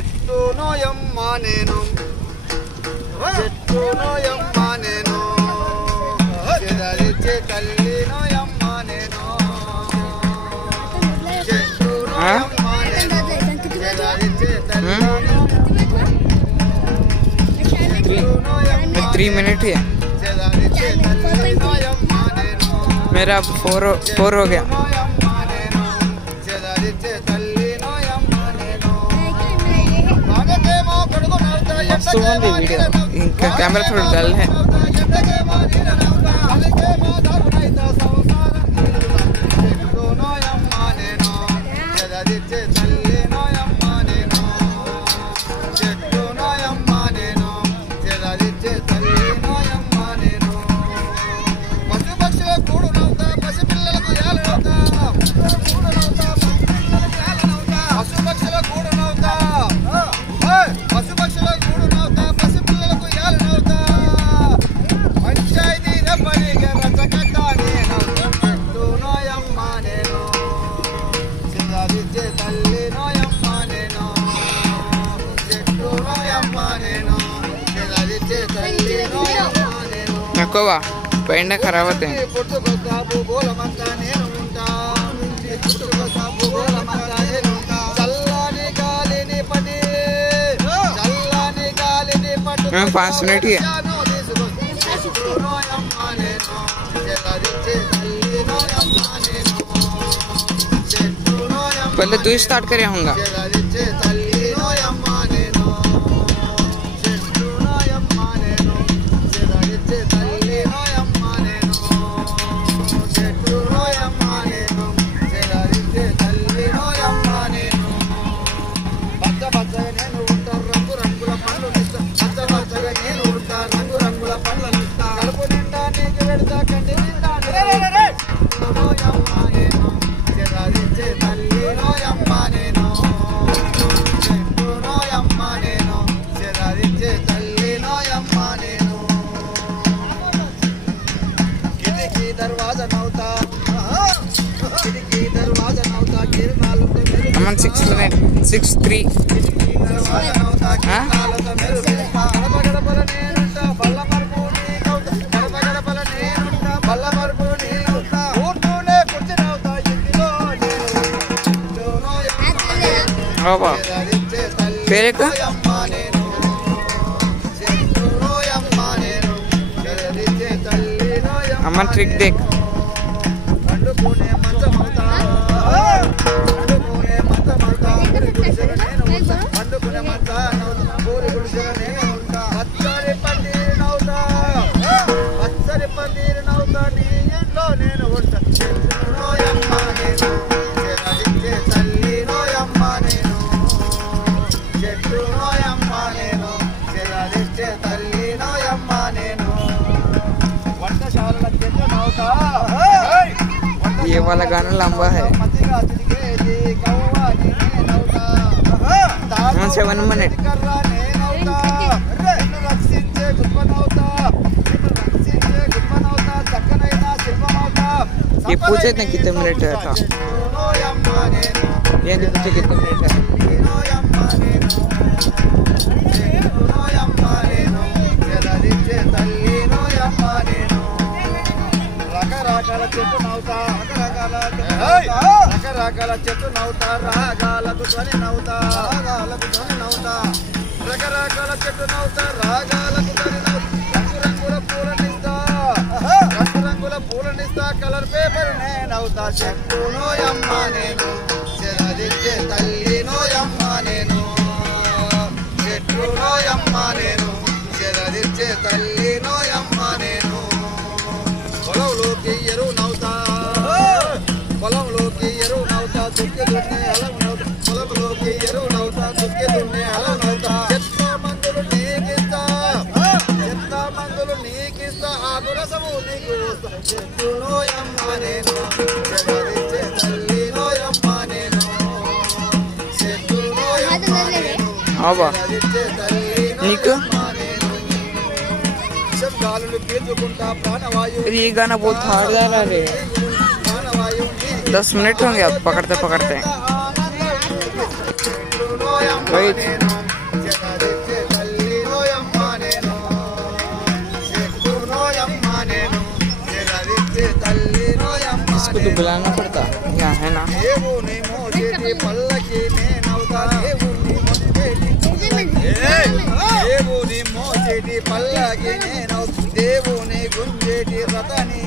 చెట్టు నోయమ్మ నేను చెట్టు నోయమ్మ నేను చెదరిచ్చే తల్లి నోయమ్మ నేను చెట్టు నోయమ్మ నేను చెదరిచ్చే తల్లి 3 मिनट ही है मेरा अब 4 हो गया मस्त ఉంది వీడియో ఇంకా కెమెరా थोड़ा डल है नको बा पेंड खराब होते हैं मैं 5 मिनट ही है पहले तू स्टार्ट करे होगा अमन 6 मिनट 6-3 बाबा तेरे का अमन ट्रिक देख ये वाला गाना लंबा है 7 मिनट ये पूछे ना कितने मिनट है था ये नहीं पूछे कितने मिनट है రకరకాల చెట్టు నవ్వుతా రాగాలకు ధ్వని నవ్వుతా రకరకాల చెట్టు నవ్వుతా రాగాలకు ధ్వని నవ్వుతా రంగురంగుల పూలనిస్తా కలర్ పేపర్ నేనవుతా చెట్టు నోయమ్మ నేను చెరదిచ్చే తల్లి నోయమ్మ నేను చెట్టు నోయమ్మ నేను చెరదిచ్చే తల్లి నోయమ్మ నేను పొలంలోకి ఎరువు నవ్వుతా పొలంలోకి ఎరువు నవ్వుతా దుక్కి దున్నే అలం నవ్వుతా పొలంలోకి ఎరువు నవ్వుతా దుక్కి దున్నే అలం నవ్వుతా చెత్త మందులు నీకిస్తా ఆకు రసము నీకు చెట్టు నోయమ్మ నేను చెరదిచ్చే తల్లి నోయమ్మ నేను చెట్టు నోయమ్మ నేను చెరదిచ్చే తల్లి నోయమ్మ నేను శబ్దాలను పీల్చుకుంటా ప్రాణవాయువు ये गाना बहुत हार्ड जा रहा है 10 मिनट होंगे अब पकड़ते पकड़ते Wait. నేను జగదిచ్చే తల్లి నోయమ్మ నేను చెట్టు నోయమ్మ నేను జగదిచ్చే తల్లి నోయమ్మ इसको तो बुलाना पड़ता यहाँ है ना. దేవుని మోసేటి పల్లకి నేనవుతా దేవుని మోసేటి పల్లకి నేను దేవుని గుంజేటి రథని